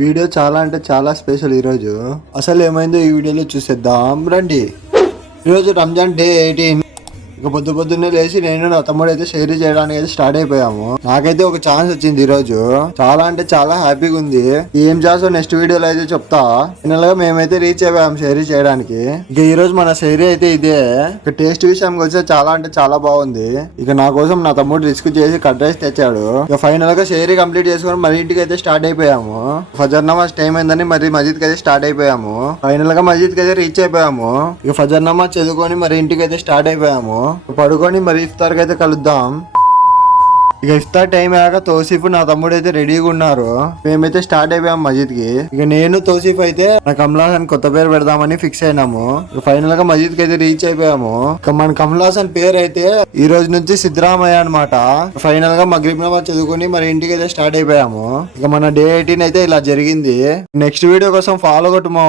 Video చాలా అంటే చాలా స్పెషల్ ఈరోజు. అసలు ఏమైందో ఈ వీడియోలో చూసేద్దాం రండి. ఈరోజు రంజాన్ డే 18. ఇక పొద్దున్నే లేచి నేను నా తమ్ముడు అయితే షేర్ చేయడానికి అయితే స్టార్ట్ అయిపోయాము. నాకైతే ఒక ఛాన్స్ వచ్చింది ఈ రోజు. చాలా అంటే చాలా హ్యాపీగా ఉంది. ఏం చేసో నెక్స్ట్ వీడియోలో అయితే చెప్తా. ఫైనల్ గా మేమైతే రీచ్ అయిపోయాము షేర్ చేయడానికి. ఇక ఈ రోజు మన షేర్ అయితే ఇదే. ఇక టేస్ట్ విషయానికి వచ్చే చాలా అంటే చాలా బాగుంది. ఇక నా కోసం నా తమ్ముడు రిస్క్ చేసి కట్ రైస్ తెచ్చాడు. ఇక ఫైనల్ గా షేర్ కంప్లీట్ చేసుకుని మరి ఇంటికి అయితే స్టార్ట్ అయిపోయాము. ఫజర్ నమాజ్ టైం అయిందని మరి మస్జిద్ కి అయితే స్టార్ట్ అయిపోయాము. ఫైనల్ గా మస్జిద్ కి అయితే రీచ్ అయిపోయాము. ఇక ఫజర్ నమాజ్ చదువుకొని మరి ఇంటికి అయితే స్టార్ట్ అయిపోయాము. పడుకొని మరి ఇఫ్తార్ అయితే కలుద్దాం. ఇక ఇఫ్తార్ టైం అయ్యాక తోసిఫ్ నా తమ్ముడు అయితే రెడీగా ఉన్నారు. మేమైతే స్టార్ట్ అయిపోయాం మస్జిద్ కి. ఇక నేను తోసిఫ్ అయితే నా కమలాసన్ కొత్త పేరు పెడదామని ఫిక్స్ అయినాము. ఫైనల్ గా మస్జిద్ కి అయితే రీచ్ అయిపోయాము. ఇక మన కమలాసన్ పేరు అయితే ఈ రోజు నుంచి సిద్ధరామయ్య అనమాట. ఫైనల్ గా మగ్రిబ్ నమాజ్ చదువుకుని మరి ఇంటికి అయితే స్టార్ట్ అయిపోయాము. ఇక మన డే 18 అయితే ఇలా జరిగింది. నెక్స్ట్ వీడియో కోసం ఫాలో కొట్టుమా.